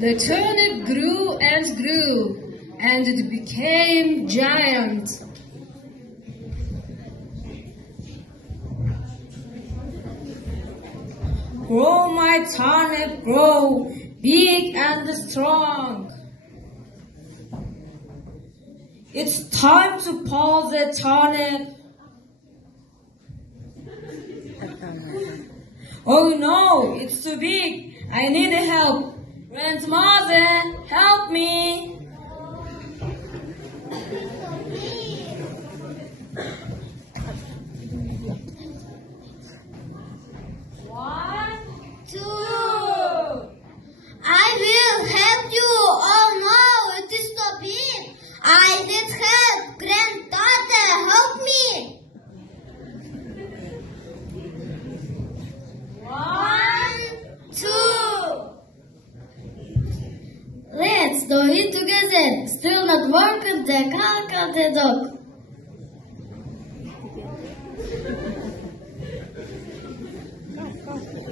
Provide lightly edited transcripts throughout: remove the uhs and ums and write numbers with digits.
The turnip grew and grew, and it became giant. Grow, my turnip, grow, big and strong. It's time to pull the turnip. Oh no, it's too big. I need help. Grandmother, help me. One, two. I will help you. Oh no, it is so big. I need help. Granddaughter, help me. One, two. Let's do it together. Still not working the car of the dog.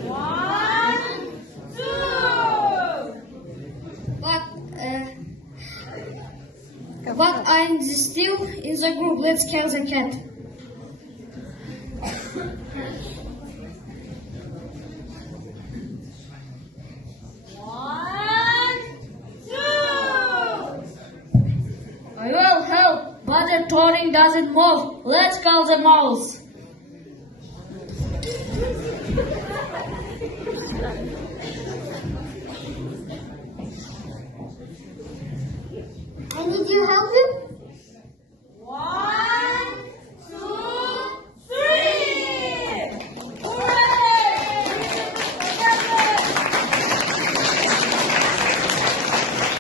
One, two. But I'm still in the group. Let's kill the cat. One, two. I will help, but the turning doesn't move. Let's call the mouse. I need your help.